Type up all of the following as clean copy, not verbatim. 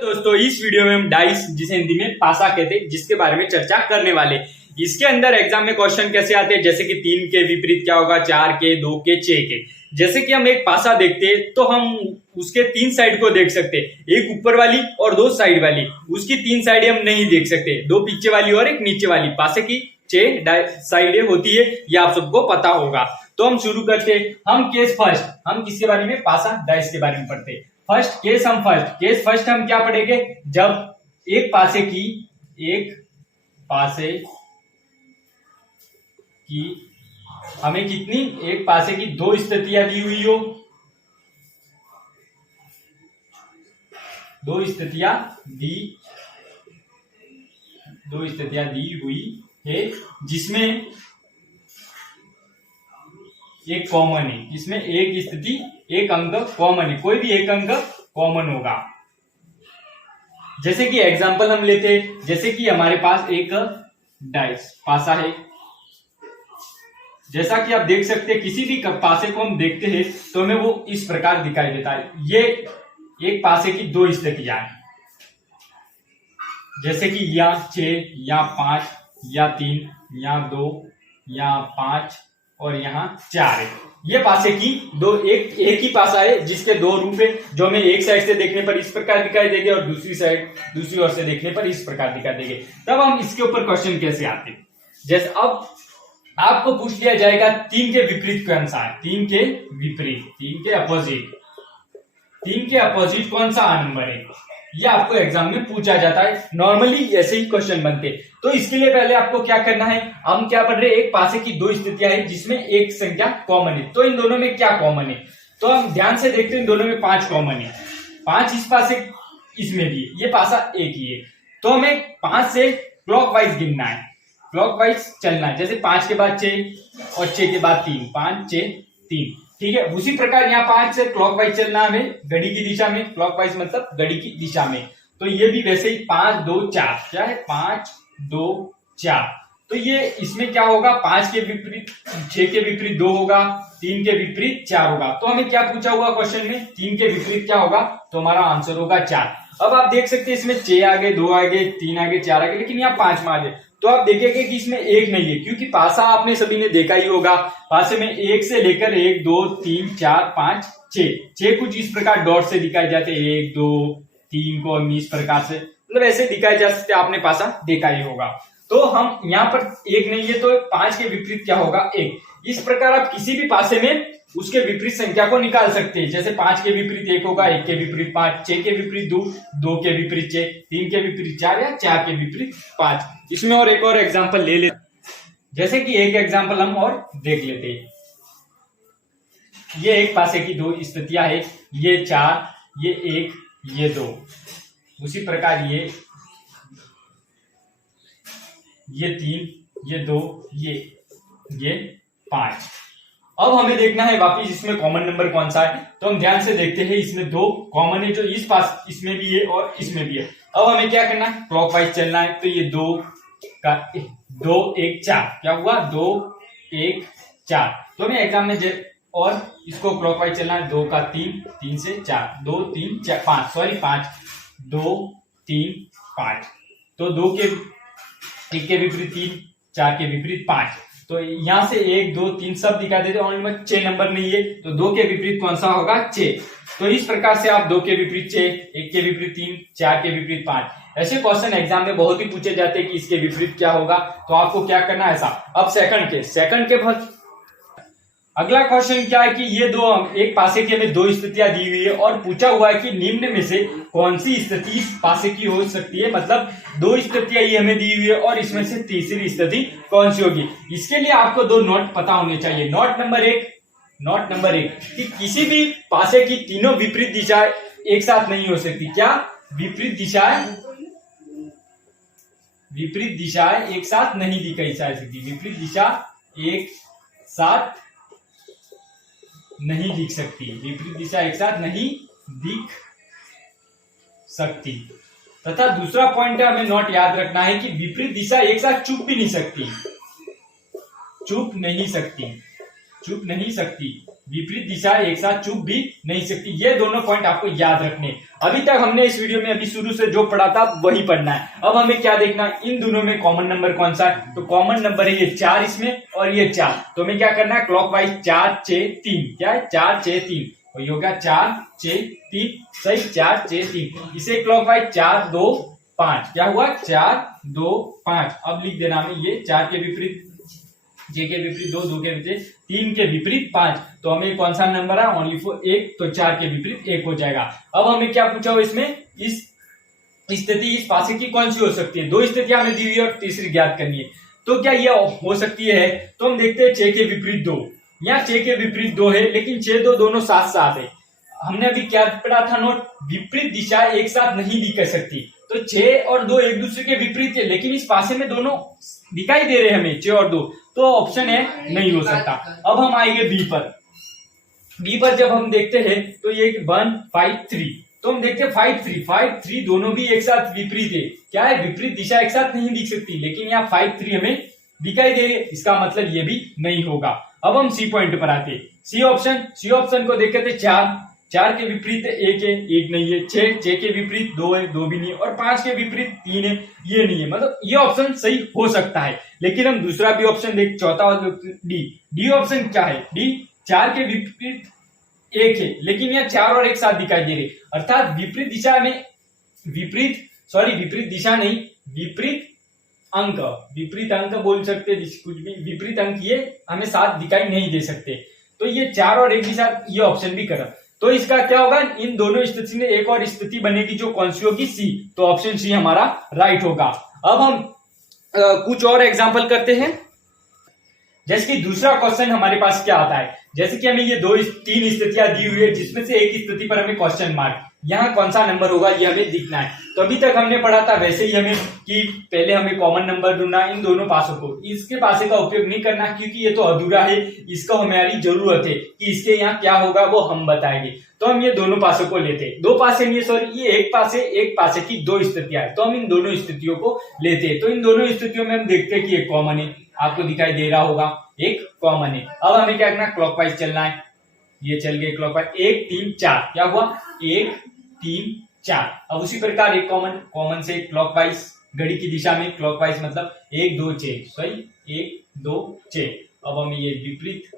दोस्तों इस वीडियो में हम डाइस जिसे हिंदी में पासा कहते हैं जिसके बारे में चर्चा करने वाले। इसके अंदर एग्जाम में क्वेश्चन कैसे आते हैं, जैसे कि 3 के विपरीत क्या होगा, 4 के, 2 के, 6 के। जैसे कि हम एक पासा देखते हैं तो हम उसके 3 साइड को देख सकते हैं, एक ऊपर वाली और 2 साइड वाली। उसकी 3 साइडें हम नहीं देख सकते, 2 पीछे वाली और एक नीचे वाली। पासे की 6 साइडें होती है, ये आप सबको पता होगा। तो हम शुरू करते हैं। हम केस फर्स्ट, हम किसके बारे में, पासा डाइस के बारे में पढ़ते हैं। फर्स्ट केस फर्स्ट हम क्या पढ़ेंगे, जब एक पासे की हमें कितनी, एक पासे की 2 स्थितियां दी हुई हो, 2 स्थितियां दी हुई है जिसमें एक कॉमन है, इसमें एक स्थिति, एक अंक कॉमन है, कोई भी एक अंक कॉमन होगा। जैसे कि एग्जांपल हम लेते हैं, जैसे कि हमारे पास एक डाइस पासा है। जैसा कि आप देख सकते हैं, किसी भी पासे को हम देखते हैं तो हमें वो इस प्रकार दिखाई देता है। ये एक पासे की 2 स्थितियां हैं, जैसे कि या 6 या 5 या 3 या 2 या 5 और यहाँ 4 है। ये पासे की एक ही पासा है जिसके 2 रूप है, जो हमें एक साइड से देखने पर इस प्रकार दिखाई देंगे और दूसरी ओर से देखने पर इस प्रकार दिखाई देंगे। तब हम इसके ऊपर क्वेश्चन कैसे आते हैं, जैसे अब आपको पूछ लिया जाएगा 3 के विपरीत कौन सा है, 3 के विपरीत, 3 के अपोजिट कौन सा नंबर है, ये आपको एग्जाम में पूछा जाता है। नॉर्मली ऐसे ही क्वेश्चन बनते हैं। तो इसके लिए पहले आपको क्या करना है, हम क्या पढ़ रहे हैं, एक पासे की 2 स्थितियां हैं जिसमें एक संख्या कॉमन है। तो इन दोनों में क्या कॉमन है, तो हम ध्यान से देखते हैं, इन दोनों में 5 कॉमन है। 5 इस पासे, इसमें भी है, ये पासा एक ही है। तो हमें 5 से क्लॉकवाइज गिनना है, क्लॉकवाइज चलना है। जैसे 5 के बाद 6 और 6 के बाद 3, 5 6 3, ठीक है। उसी प्रकार यहाँ 5 से क्लॉकवाइज चलना हमें, घड़ी की दिशा में, क्लॉकवाइज मतलब घड़ी की दिशा में। तो ये भी वैसे ही 5 2 4, क्या है 5 2 4। तो ये इसमें क्या होगा, 5 के विपरीत 6 के विपरीत 2 होगा, 3 के विपरीत 4 होगा। तो हमें क्या पूछा हुआ क्वेश्चन में, 3 के विपरीत क्या होगा, तो हमारा आंसर होगा 4। अब आप देख सकते हैं इसमें 6 आगे, 2 आगे, 3 आगे, 4 आगे, लेकिन यहाँ 5 में आगे। तो आप देखेंगे कि इसमें एक नहीं है, क्योंकि पासा आपने सभी ने देखा ही होगा, पासे में 1 से लेकर 1 2 3 4 5 6 कुछ इस प्रकार डॉट से दिखाए जाते हैं, 1 2 3 को हम इस प्रकार से, मतलब ऐसे दिखाए जा सकते, आपने पासा देखा ही होगा। तो हम यहाँ पर एक नहीं है, तो 5 के विपरीत क्या होगा, 1। इस प्रकार आप किसी भी पासे में उसके विपरीत संख्या को निकाल सकते हैं। जैसे 5 के विपरीत 1 होगा, 1 के विपरीत 5, 6 के विपरीत 2, 2 के विपरीत 6, 3 के विपरीत 4 या 4 के विपरीत 5। इसमें और एक और एग्जांपल ले लेते, जैसे कि एक एग्जांपल हम और देख लेते हैं। ये एक पासे की 2 स्थितियां है, ये 4, ये 1, ये 2। उसी प्रकार ये 3, ये 2, ये 5। अब हमें देखना है वापिस इसमें कॉमन नंबर कौन सा है। तो हम ध्यान से देखते हैं, इसमें 2 कॉमन है, जो इस पास इसमें भी है और इसमें भी है। अब हमें क्या करना है, क्लॉकवाइज चलना है। तो ये 2 1 4, क्या हुआ, 2 1 4। तो हमें एग्जाम में और इसको क्लॉकवाइज चलना है, 2 का 3, 3 से 4, 2 3 4 5, सॉरी 5 2 3 5। तो 2 के 1 के विपरीत 3, 4 के विपरीत 5। तो यहां से 1 2 3 सब दिखा देते, और इनमें 6 नंबर नहीं है, तो 2 के विपरीत कौन सा होगा, 6। तो इस प्रकार से आप 2 के विपरीत 6, 1 के विपरीत 3, 4 के विपरीत 5, ऐसे क्वेश्चन एग्जाम में बहुत ही पूछे जाते हैं कि इसके विपरीत क्या होगा। तो आपको क्या करना है ऐसा। अब सेकंड के बाद अगला क्वेश्चन क्या है कि ये एक पासे की हमें 2 स्थितियां दी हुई है और पूछा हुआ है कि निम्न में से कौन सी स्थिति इस पासे की हो सकती है। मतलब 2 स्थितियां ये हमें दी हुई है और इसमें से तीसरी स्थिति कौन सी होगी। इसके लिए आपको 2 नोट पता होने चाहिए। नोट नंबर एक कि किसी भी पासे की तीनों विपरीत दिशाएं एक साथ नहीं हो सकती। क्या, विपरीत दिशाएं एक साथ नहीं दिखाई जा सकती, विपरीत दिशा एक साथ नहीं दिख सकती, विपरीत दिशा एक साथ नहीं दिख सकती। तथा दूसरा पॉइंट है, हमें नोट याद रखना है कि विपरीत दिशा एक साथ चुप भी नहीं सकती, चुप नहीं सकती। विपरीत दिशा एक साथ चुप भी नहीं सकती। ये दोनों पॉइंट आपको याद रखने। अभी तक हमने इस वीडियो में अभी शुरू से जो पढ़ा था वही पढ़ना है। अब हमें क्या देखना है, इन दोनों में कॉमन नंबर कौन सा है। तो कॉमन नंबर है ये 4 इसमें और ये 4। तो हमें क्या करना है, क्लॉकवाइज 4 6 3, क्या है 4 6 3, और ये हो गया 4 6 3, सही 4 6 3। इसे क्लॉकवाइज 4 2 5, क्या हुआ 4 2 5। अब लिख देना हमें ये 4 के विपरीत जे के विपरीत 2, 2 के विपरीत 3 के विपरीत 5। तो हमें कौन सा नंबर है, ओनली फॉर 1, तो 4 के विपरीत 1 हो जाएगा। अब हमें क्या पूछा हो इसमें, इस स्थिति इस पासे की कौन सी हो सकती है। दो स्थितियां हमें दी हुई है और तीसरी ज्ञात करनी है। तो क्या ये हो सकती है, तो हम देखते हैं 6 के विपरीत 2, यहाँ 6 के विपरीत 2 है, लेकिन 6 2 दोनों साथ साथ है। हमने अभी क्या पढ़ा था नोट, विपरीत दिशा एक साथ नहीं दिख सकती। तो 6 और 2 एक दूसरे के विपरीत है, लेकिन इस पासे में दोनों दिखाई दे रहे हैं हमें 6 और 2, तो ऑप्शन है नहीं हो सकता। अब हम आएंगे बी पर। बी पर जब हम देखते हैं तो ये 1 5 3, तो हम देखते हैं 5 3 दोनों भी एक साथ विपरीत है। क्या है, विपरीत दिशा एक साथ नहीं दिख सकती, लेकिन यहाँ 5 3 हमें दिखाई दे रही है, इसका मतलब ये भी नहीं होगा। अब हम सी पॉइंट पर आते हैं। सी ऑप्शन को देखते थे 4 के विपरीत 1 है, 1 नहीं है। 6 के विपरीत 2 है, 2 भी नहीं है। और 5 के विपरीत 3 है, ये नहीं है। मतलब ये ऑप्शन सही हो सकता है, लेकिन हम दूसरा भी ऑप्शन देख, चौथा डी ऑप्शन क्या है, डी 4 के विपरीत 1 है, लेकिन यहाँ 4 और 1 साथ दिखाई दे रहे, अर्थात विपरीत दिशा में विपरीत दिशा नहीं, विपरीत अंक बोल सकते, कुछ भी विपरीत अंक ये हमें साथ दिखाई नहीं दे सकते। तो ये 4 और 1 के साथ ये ऑप्शन भी करा। तो इसका क्या होगा, इन दोनों स्थिति में एक और स्थिति बनेगी जो कौन सी होगी, सी। तो ऑप्शन सी हमारा राइट होगा। अब हम कुछ और एग्जांपल करते हैं। जैसे कि दूसरा क्वेश्चन हमारे पास क्या आता है, जैसे कि हमें ये 3 स्थितियां दी हुई है, जिसमें से एक स्थिति पर हमें क्वेश्चन मार्क, यहाँ कौन सा नंबर होगा ये हमें दिखना है। तो अभी तक हमने पढ़ा था वैसे ही हमें कि पहले हमें कॉमन नंबर ढूंढना, इन दोनों पासों को, इसके पासे का उपयोग नहीं करना क्योंकि ये तो अधूरा है, इसको हमारी जरूरत है कि इसके यहाँ क्या होगा वो हम बताएंगे। तो हम ये दोनों पासों को लेते हैं, दो पासे नहीं, सॉरी ये एक पासे की 2 स्थितियां है, तो हम इन दोनों स्थितियों को लेते हैं। तो इन दोनों स्थितियों में हम देखते हैं कि एक कॉमन है, आपको दिखाई दे रहा होगा एक कॉमन है। अब हमें क्या करना, क्लॉकवाइज चलना है। ये चल गए क्लॉकवाइज 1 3 4, क्या हुआ 1 3 4। अब उसी प्रकार एक कॉमन से क्लॉकवाइज घड़ी की दिशा में, क्लॉकवाइज मतलब 1 2 6, सही 1 2 6। अब हम ये विपरीत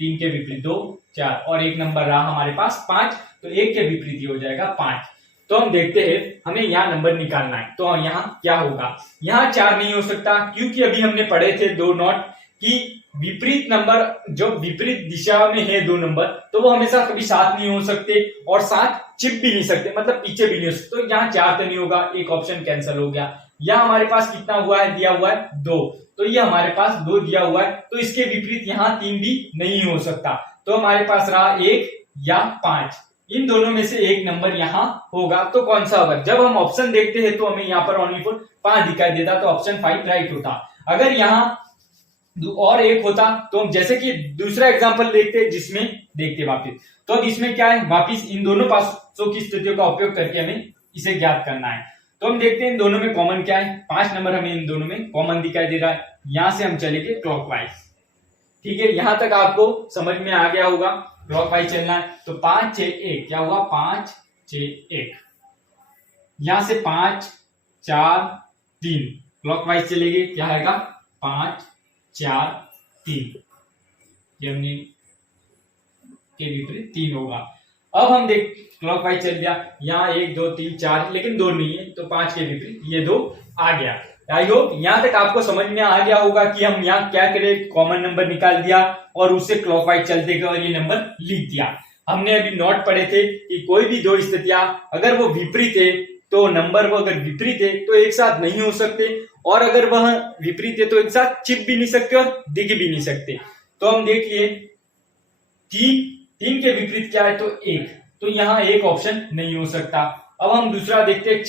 3 के विपरीत 2 4, और एक नंबर रहा हमारे पास 5, तो 1 के विपरीत ही हो जाएगा 5। तो हम देखते हैं हमें यहाँ नंबर निकालना है। तो यहाँ क्या होगा, यहाँ 4 नहीं हो सकता क्योंकि अभी हमने पढ़े थे 2 नोट कि विपरीत नंबर जो विपरीत दिशा में है 2 नंबर, तो वो हमेशा कभी साथ नहीं हो सकते और साथ चिप भी नहीं सकते, मतलब पीछे भी नहीं हो सकते। तो यहाँ 4 तो नहीं होगा, एक ऑप्शन कैंसिल हो गया। यहाँ हमारे पास कितना हुआ है, दिया हुआ है 2, तो ये हमारे पास 2 दिया हुआ है, तो इसके विपरीत यहाँ 3 भी नहीं हो सकता। तो हमारे पास रहा 1 या 5, इन दोनों में से एक नंबर यहाँ होगा। तो कौन सा होगा, जब हम ऑप्शन देखते हैं तो हमें यहाँ पर ओनली फॉर 5 दिखाई देता, तो ऑप्शन 5 राइट होता। अगर यहाँ और एक होता तो हम जैसे कि दूसरा एग्जांपल देखते जिसमें देखते वापिस, तो अब इसमें क्या है, वापिस इन दोनों पासों की स्थितियों का उपयोग करके हमें इसे ज्ञात करना है। तो हम देखते हैं इन दोनों में कॉमन क्या है, 5 नंबर हमें इन दोनों में कॉमन दिखाई दे रहा है। यहां से हम चलेंगे क्लॉकवाइज, ठीक है, यहां तक आपको समझ में आ गया होगा, क्लॉकवाइज चलना है। तो 5 6 1, क्या हुआ 5 6 1, यहां से 5 4 3, क्लॉकवाइज चलेंगे, क्या आएगा 5 4 3, ये हमने के विपरीत 3 होगा। अब हम देख क्लॉकवाइज चल गया, यहाँ 1 2 3 4, लेकिन 2 नहीं है, तो 5 के विपरीत ये 2 आ गया। आई होप यहाँ तक आपको समझ में आ गया होगा कि हम यहाँ क्या करें, कॉमन नंबर निकाल दिया और उससे क्लॉकवाइज चलते गए और ये नंबर लिख दिया। हमने अभी नोट पढ़े थे कि कोई भी 2 स्थितियां अगर वो विपरीत है तो नंबर वो अगर विपरीत है तो एक साथ नहीं हो सकते, और अगर वह विपरीत है तो एक साथ छिप भी नहीं सकते और दिख भी नहीं सकते। तो हम देख लिए 3 के विपरीत क्या है, तो 1, तो यहाँ एक ऑप्शन नहीं हो सकता। अब हम दूसरा देखते हैं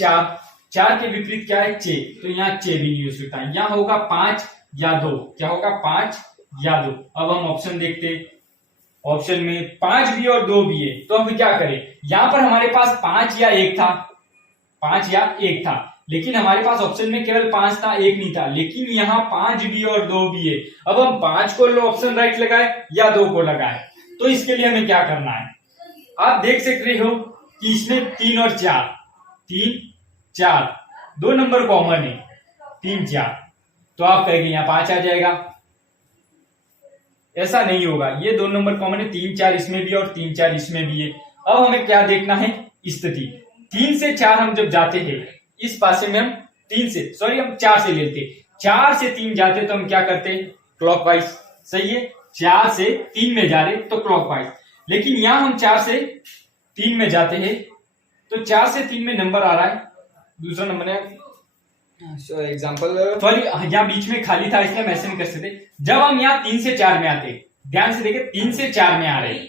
4 के विपरीत क्या है 6, तो यहाँ 6 भी नहीं हो सकता। यहाँ होगा 5 या 2, क्या होगा 5 या 2। अब हम ऑप्शन देखते, ऑप्शन में 5 भी और 2 भी है, तो हम क्या करें, यहाँ पर हमारे पास 5 या 1 था, 5 या 1 था, लेकिन हमारे पास ऑप्शन में केवल 5 था, 1 नहीं था, लेकिन यहाँ 5 भी और 2 भी है। अब हम 5 को ऑप्शन राइट लगाए या 2 को लगाए, तो इसके लिए हमें क्या करना है, आप देख सकते हो कि इसमें 3 और 4, 3 4, 2 नंबर कॉमन है, 3 4, तो आप कहेंगे यहाँ 5 आ जाएगा। ऐसा नहीं होगा, ये 2 नंबर कॉमन है, 3 4 इसमें भी और 3 4 इसमें भी है। अब हमें क्या देखना है, स्थिति 3 से 4 हम जब जाते हैं, इस पासे में हम 3 से हम 4 से लेते, 4 से 3 जाते तो हम क्या करते, क्लॉकवाइज, सही है, 4 से 3 में जा रहे तो क्लॉकवाइज। लेकिन यहां हम 4 से 3 में जाते हैं तो 4 से 3 में नंबर आ रहा है, दूसरा नंबर है एग्जाम्पल सॉरी यहाँ बीच में खाली था इसलिए हम ऐसे नहीं कर सकते। जब हम यहाँ 3 से 4 में आते, ध्यान से देखें 3 से 4 में आ रहे,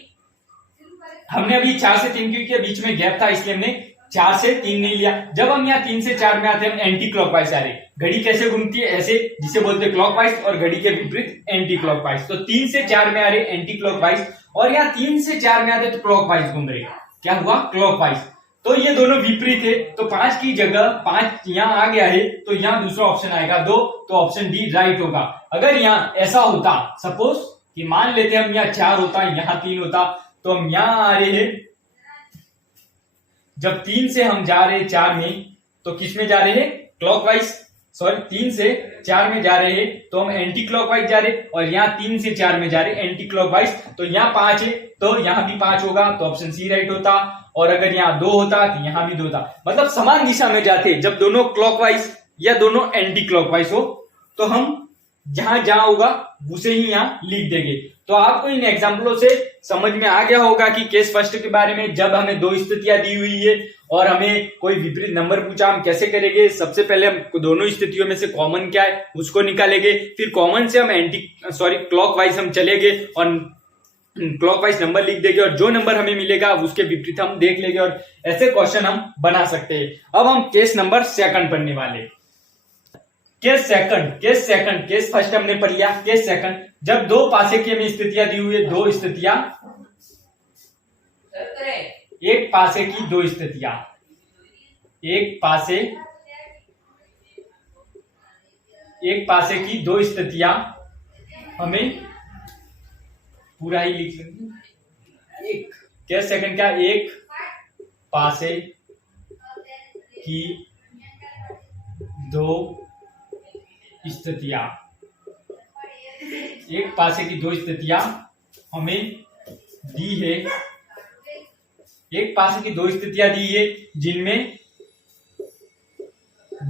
हमने अभी 4 से 3 क्यों किया, बीच में गैप था इसलिए हमने 4 से 3 नहीं लिया। जब हम यहाँ 3 से 4 में आते हैं, हम एंटी क्लॉकवाइज आ रहे, घड़ी कैसे घूमती है ऐसे, जिसे बोलते हैं क्लॉकवाइज, और घड़ी के विपरीत एंटी क्लॉकवाइज। तो 3 से 4 में आ रहे एंटी क्लॉकवाइज, और यहाँ 3 से 4 में आते तो क्लॉकवाइज घूम रहे, क्या हुआ, क्लॉकवाइज। तो ये दोनों विपरीत है, तो 5 की जगह 5 यहाँ आ गया है, तो यहाँ दूसरा ऑप्शन आएगा 2, तो ऑप्शन डी राइट होगा। अगर यहाँ ऐसा होता, सपोज कि मान लेते हम यहाँ 4 होता, यहाँ 3 होता, तो हम यहाँ आ रहे हैं, जब 3 से हम जा रहे 4 में, तो किस में जा रहे हैं, क्लॉकवाइज, 3 से 4 में जा रहे हैं तो हम एंटी क्लॉकवाइज जा रहे, और यहाँ 3 से 4 में जा रहे एंटी क्लॉकवाइज, तो यहाँ 5 है तो यहाँ भी 5 होगा, तो ऑप्शन सी राइट होता। और अगर यहाँ 2 होता तो यहाँ भी 2 था, मतलब समान दिशा में जाते, जब दोनों क्लॉकवाइज या दोनों एंटी क्लॉकवाइज हो, तो हम जहां जहां होगा उसे ही यहाँ लिख देंगे। तो आपको इन एग्जाम्पलों से समझ में आ गया होगा कि केस फर्स्ट के बारे में, जब हमें 2 स्थितियां दी हुई है और हमें कोई विपरीत नंबर पूछा, हम कैसे करेंगे। सबसे पहले हम दोनों स्थितियों में से कॉमन क्या है उसको निकालेंगे, फिर कॉमन से हम क्लॉकवाइज हम चलेंगे और क्लॉकवाइज नंबर लिख देंगे, और जो नंबर हमें मिलेगा उसके विपरीत हम देख लेंगे, और ऐसे क्वेश्चन हम बना सकते हैं। अब हम केस नंबर सेकंड पढ़ने वाले। केस फर्स्ट हमने पढ़ लिया, केस सेकंड, जब 2 पासे की हमें स्थितियां दी हुई है, 2 स्थितियां, एक पासे की 2 स्थितियां, एक पासे की 2 स्थितियां, हमें पूरा ही लिख लेंगे। एक केस सेकंड क्या, एक पासे की 2 स्थितियां, एक पासे की 2 स्थितियां हमें दी है, एक पासे की 2 स्थितियां दी है जिनमें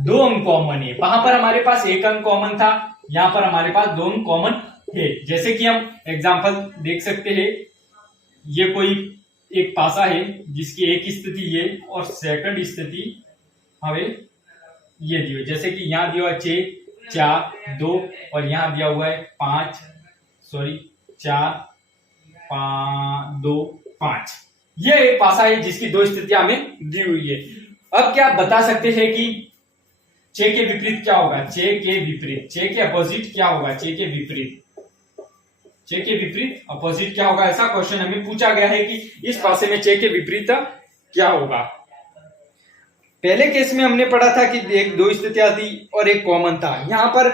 2 अंक कॉमन है। वहां पर हमारे पास 1 अंक कॉमन था, यहां पर हमारे पास 2 अंक कॉमन है। जैसे कि हम एग्जांपल देख सकते हैं, ये कोई एक पासा है जिसकी एक स्थिति है और सेकंड स्थिति हमें ये दी हुई, जैसे कि यहाँ दिया हुआ 6 4 2 और यहाँ दिया हुआ है 4 5 2 5। ये एक पासा है जिसकी 2 स्थितियां हमें दी हुई है। अब क्या आप बता सकते हैं कि 6 के विपरीत क्या होगा, 6 के अपोजिट क्या होगा, 6 के विपरीत अपोजिट क्या होगा, ऐसा क्वेश्चन हमें पूछा गया है कि इस पासे में 6 के विपरीत क्या होगा। पहले केस में हमने पढ़ा था कि एक 2 स्थितियां थी और एक कॉमन था, यहां पर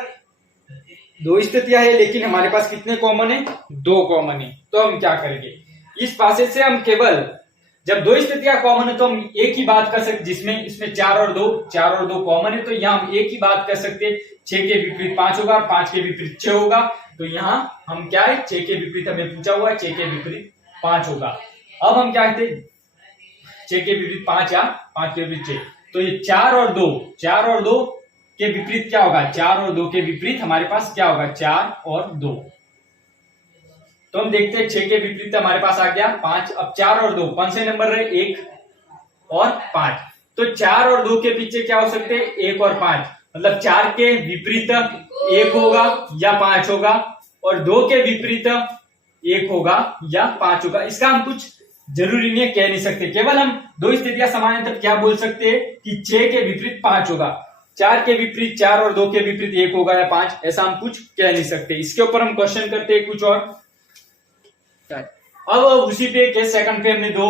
2 स्थितियां है लेकिन हमारे पास कितने कॉमन है, 2 कॉमन है। तो हम क्या करेंगे, इस पासे से हम केवल, जब 2 स्थितियां कॉमन है तो हम एक ही बात कर सकते, जिसमें इसमें 4 और 2 कॉमन है, तो यहाँ हम एक ही बात कर सकते, 6 के विपरीत 5 होगा और 5 के विपरीत 6 होगा। तो यहाँ हम क्या है, 6 के विपरीत हमें पूछा हुआ है, 6 के विपरीत 5 होगा। अब हम क्या कहते, 6 के विपरीत 5 या 5 के विपरीत 6, तो ये 4 और 2 के विपरीत क्या होगा, 4 और 2 के विपरीत हमारे पास क्या होगा, 4 और 2। तो हम देखते हैं 6 के विपरीत हमारे पास आ गया 5। अब 4 और 2 कौन से नंबर रहे, 1 और 5। तो 4 और 2 के पीछे क्या हो सकते हैं, 1 और 5, मतलब 4 के विपरीत 1 होगा या 5 होगा, और 2 के विपरीत 1 होगा या 5 होगा। इसका हम कुछ जरूरी नहीं है, कह नहीं सकते, केवल हम 2 स्थितियां समान है तब क्या बोल सकते हैं कि 6 के विपरीत 5 होगा, 4 के विपरीत 4 और 2 के विपरीत 1 होगा या 5, ऐसा हम कुछ कह नहीं सकते। इसके ऊपर हम क्वेश्चन करते हैं कुछ और। अब उसी पे केस सेकंड पे हमने 2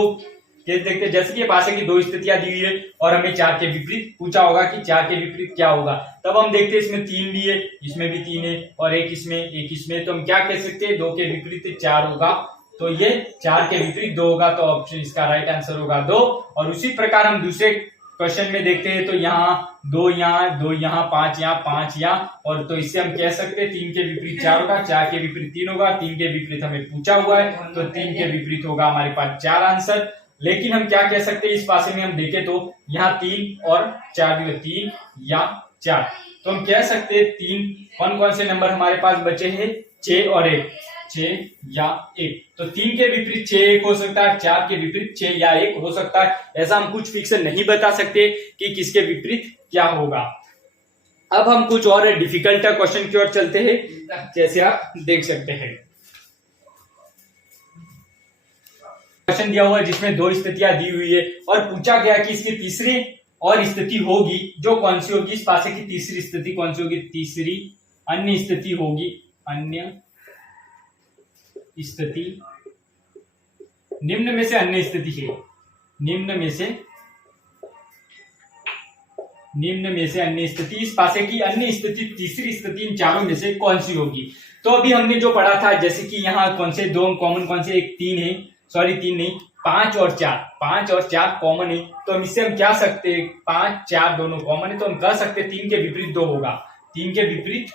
केस देखते हैं, जैसे कि पासे की 2 स्थितियां दी हुई है और हमें 4 के विपरीत पूछा होगा कि 4 के विपरीत क्या होगा। तब हम देखते हैं इसमें 3 दिए, इसमें भी 3 है और एक इसमें, तो हम क्या कह सकते हैं, 2 के विपरीत 4 होगा तो ये 4 के विपरीत 2 होगा, तो ऑप्शन इसका राइट आंसर होगा 2। और उसी प्रकार हम दूसरे क्वेश्चन में देखते हैं, तो यहाँ 2 यहाँ 2 यहाँ 5 यहाँ 5 यहाँ, और तो इससे हम कह सकते हैं 3 के विपरीत 4 होगा, 4 के विपरीत 3 होगा, 3 के विपरीत हमें पूछा हुआ है, तो 3 के विपरीत होगा हमारे पास 4 आंसर। लेकिन हम क्या कह सकते हैं, इस पासे में हम देखें तो यहाँ 3 और 4 3 या 4, तो हम कह सकते हैं 3 कौन कौन से नंबर हमारे पास बचे हैं, 6 और 1, 6 या 1। तो 3 के विपरीत 6 1 हो सकता है, 4 के विपरीत 6 या 1 हो सकता है। ऐसा हम कुछ फिक्स नहीं बता सकते कि किसके विपरीत क्या होगा। अब हम कुछ और डिफिकल्ट क्वेश्चन की ओर चलते हैं, जैसे आप देख सकते हैं। क्वेश्चन दिया हुआ है जिसमें 2 स्थितियां दी हुई है और पूछा गया कि इसकी तीसरी और स्थिति होगी जो कौन सी होगी, इस पासे की तीसरी स्थिति कौन सी होगी, तीसरी अन्य स्थिति होगी, अन्य स्थिति निम्न में से अन्य स्थिति है, निम्न में से अन्य स्थिति, इस पासे की अन्य स्थिति तीसरी स्थिति इन चारों में से कौन सी होगी। तो अभी हमने जो पढ़ा था, जैसे कि यहाँ कौन से 2 कॉमन कौन से, एक 3 है, सॉरी 3 नहीं 5 और 4 कॉमन है, तो हम इससे हम क्या सकते हैं, 5 4 दोनों कॉमन है, तो हम कह सकते हैं 3 के विपरीत 2 होगा, 3 के विपरीत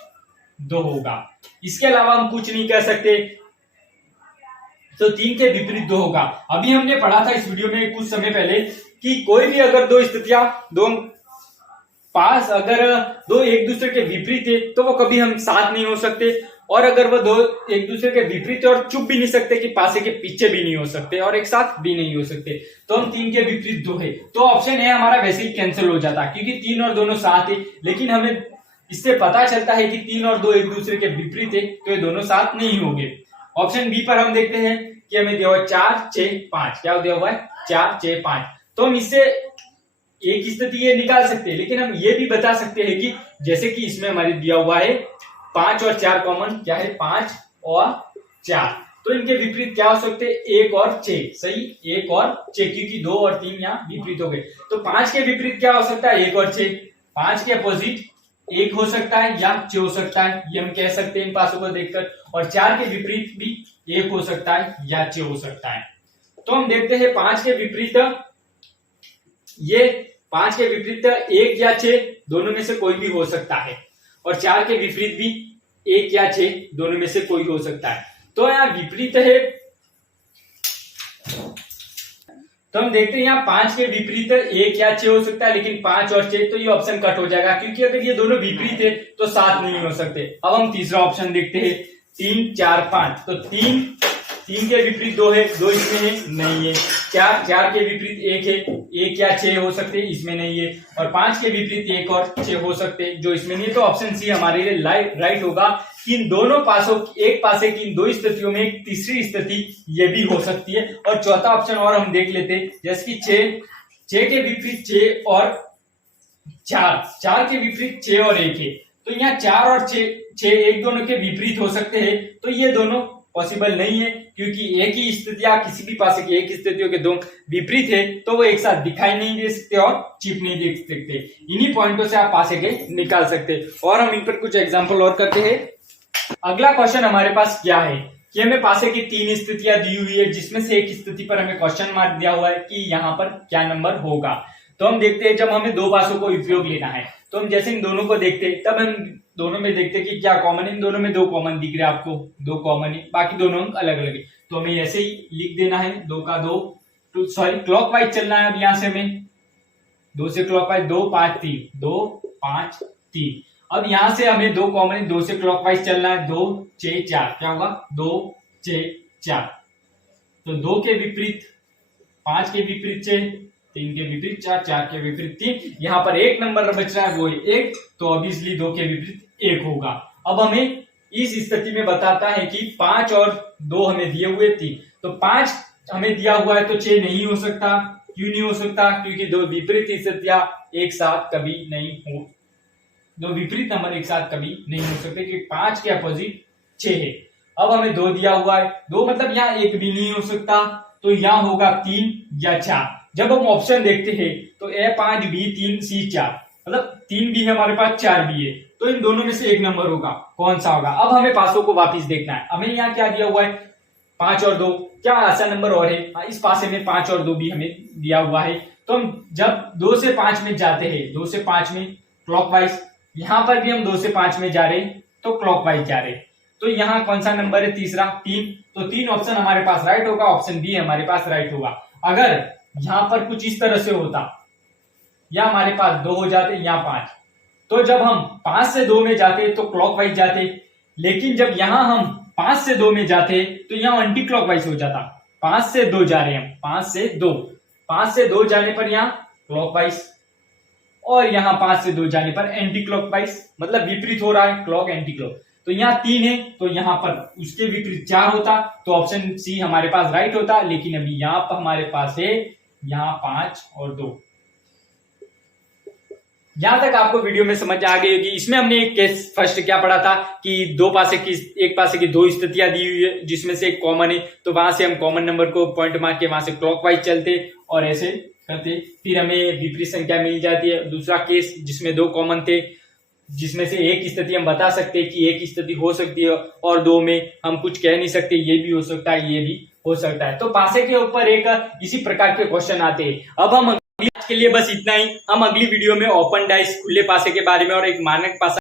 2 होगा। इसके अलावा हम कुछ नहीं कह सकते, तो 3 के विपरीत 2 होगा। अभी हमने पढ़ा था इस वीडियो में कुछ समय पहले कि कोई भी अगर 2 स्थितियां दो पास अगर 2 एक दूसरे के विपरीत है तो वो कभी हम साथ नहीं हो सकते, और अगर वो 2 एक दूसरे के विपरीत है और चुप भी नहीं सकते कि पासे के पीछे भी नहीं हो सकते और एक साथ भी नहीं हो सकते, तो हम 3 के विपरीत 2 है, तो ऑप्शन ए हमारा वैसे ही कैंसिल हो जाता, क्योंकि 3 और दोनों साथ है। लेकिन हमें इससे पता चलता है कि 3 और 2 एक दूसरे के विपरीत है, तो ये दोनों साथ नहीं होंगे। ऑप्शन बी पर हम देखते हैं कि हमें दिया हुआ 4 6 5, क्या दिया हुआ है 4 6 5, तो हम इससे एक स्थिति ये निकाल सकते हैं। लेकिन हम ये भी बता सकते हैं कि जैसे कि इसमें हमारे दिया हुआ है 5 और 4 कॉमन, क्या है 5 और 4, तो इनके विपरीत क्या हो सकते हैं 1 और 6, सही 1 और 6, क्योंकि 2 और 3 यहाँ विपरीत हो गए, तो 5 के विपरीत क्या हो सकता है 1 और 6, 5 के अपोजिट 1 हो सकता है या 6 हो सकता है, ये हम कह सकते हैं इन पासों को देखकर, और 4 के विपरीत भी 1 हो सकता है या 6 हो सकता है। तो हम देखते हैं 5 के विपरीत, ये 5 के विपरीत 1 या 6 दोनों में से कोई भी हो सकता है, और 4 के विपरीत भी 1 या 6 दोनों में से कोई हो सकता है। तो यहाँ विपरीत है, तो हम देखते हैं यहाँ 5 के विपरीत 1 या 6 हो सकता है, लेकिन 5 और 6 तो ये ऑप्शन कट हो जाएगा, क्योंकि अगर ये दोनों विपरीत है तो साथ नहीं हो सकते। अब हम तीसरा ऑप्शन देखते हैं 3 4 5, तो 3 के विपरीत 2 है, 2 इसमें है नहीं है, 4 के विपरीत 1 है, 1 या 6 हो सकते हैं, इसमें नहीं है, और 5 के विपरीत 1 और 6 हो सकते हैं, जो इसमें नहीं है। तो ऑप्शन सी हमारे लिए राइट होगा कि इन दोनों पासों एक पासे की इन 2 स्थितियों में एक तीसरी स्थिति ये भी हो सकती है। और चौथा ऑप्शन और हम देख लेते हैं, जैसे कि 6 के विपरीत 6 और 4 के विपरीत 6 और 1 है, तो यहाँ 4 और 6 एक दोनों के विपरीत हो सकते हैं, तो ये दोनों पॉसिबल नहीं है, क्योंकि एक ही स्थिति या किसी भी पासे की एक स्थितियों के 2 विपरीत है तो वो एक साथ दिखाई नहीं दे सकते और चिप नहीं देख सकते। इन्हीं पॉइंटों से आप पासे के निकाल सकते, और हम इन पर कुछ एग्जांपल और करते हैं। अगला क्वेश्चन हमारे पास क्या है कि हमें पासे की 3 स्थितियां दी हुई है, जिसमें से एक स्थिति पर हमें क्वेश्चन मार्क दिया हुआ है कि यहाँ पर क्या नंबर होगा। तो हम देखते हैं जब हमें 2 पासों को उपयोग लेना है, तो हम जैसे इन दोनों को देखते हैं तब हम दोनों में देखते हैं कि क्या कॉमन है, इन दोनों में 2 कॉमन दिख रहे हैं आपको, 2 कॉमन है, बाकी दोनों अंक अलग अलग है, तो हमें ऐसे ही लिख देना है 2 का 2, सॉरी क्लॉकवाइज चलना है। अब यहाँ से हमें 2 से क्लॉकवाइज 2 5 3, 2 5 3, अब यहां से हमें 2 कॉमन है, 2 से क्लॉकवाइज चलना है, 2 6 4, क्या होगा 2 6 4, तो 2 के विपरीत 5 के विपरीत 6, 3 के विपरीत 4, 4 के विपरीत 3, यहाँ पर एक नंबर बच रहा है वो है 1, तो ऑब्वियसली 2 के विपरीत 1 होगा। अब हमें इस स्थिति में बताता है कि 5 और 2 हमें दिए हुए 3, तो 5 हमें दिया हुआ है तो 6 नहीं हो सकता। क्यों नहीं हो सकता? क्योंकि 2 विपरीत स्थितियां एक साथ कभी नहीं हो, 2 विपरीत नंबर एक साथ कभी नहीं हो सकते, कि 5 के अपोजिट 6 है। अब हमें 2 दिया हुआ है, 2 मतलब यहाँ 1 भी नहीं हो सकता, तो यहाँ होगा 3 या 4। जब हम ऑप्शन देखते हैं तो A5 B3 C4, मतलब 3 भी है हमारे पास, 4 भी है, तो इन दोनों में से एक नंबर होगा, कौन सा होगा। अब हमें पासों को वापस देखना है। हमें यहाँ क्या दिया हुआ है, 5 और 2, क्या ऐसा नंबर और है? हाँ, इस पासे में 5 और 2 भी हमें दिया हुआ है। तो हम जब 2 से 5 में जाते हैं, 2 से 5 में क्लॉकवाइज, यहां पर भी हम 2 से 5 में जा रहे हैं तो क्लॉकवाइज जा रहे हैं। तो यहाँ कौन सा नंबर है? तीसरा, 3। तो 3 ऑप्शन हमारे पास राइट होगा, ऑप्शन बी हमारे पास राइट होगा। अगर यहां पर कुछ इस तरह से होता, या हमारे पास 2 हो जाते या 5, तो जब हम 5 से 2 में जाते तो क्लॉकवाइज जाते, लेकिन जब यहां हम 5 से 2 में जाते तो यहाँ एंटी क्लॉकवाइज हो जाता। 5 से 2 जा रहे हैं हम, 5 से 2 जाने पर यहाँ क्लॉकवाइज, और यहाँ 5 से 2 जाने पर एंटी क्लॉकवाइज, मतलब विपरीत हो रहा है, क्लॉक एंटी क्लॉक। तो यहाँ 3 है तो यहाँ पर उसके विपरीत 4 होता, तो ऑप्शन सी हमारे पास राइट होता। लेकिन अभी यहाँ पर हमारे पास है यहाँ 5 और 2। यहां तक आपको वीडियो में समझ आ गई होगी। इसमें हमने एक केस फर्स्ट क्या पढ़ा था कि एक पासे की 2 स्थितियां दी हुई है जिसमें से एक कॉमन है, तो वहां से हम कॉमन नंबर को पॉइंट मार के वहां से क्लॉकवाइज चलते और ऐसे करते, फिर हमें विपरीत संख्या मिल जाती है। दूसरा केस जिसमें 2 कॉमन थे, जिसमें से एक स्थिति हम बता सकते हैं कि एक स्थिति हो सकती है और 2 में हम कुछ कह नहीं सकते, ये भी हो सकता है, ये भी हो सकता है। तो पासे के ऊपर एक इसी प्रकार के क्वेश्चन आते हैं। अब हम आज के लिए बस इतना ही। हम अगली वीडियो में ओपन डाइस खुले पासे के बारे में और एक मानक पासा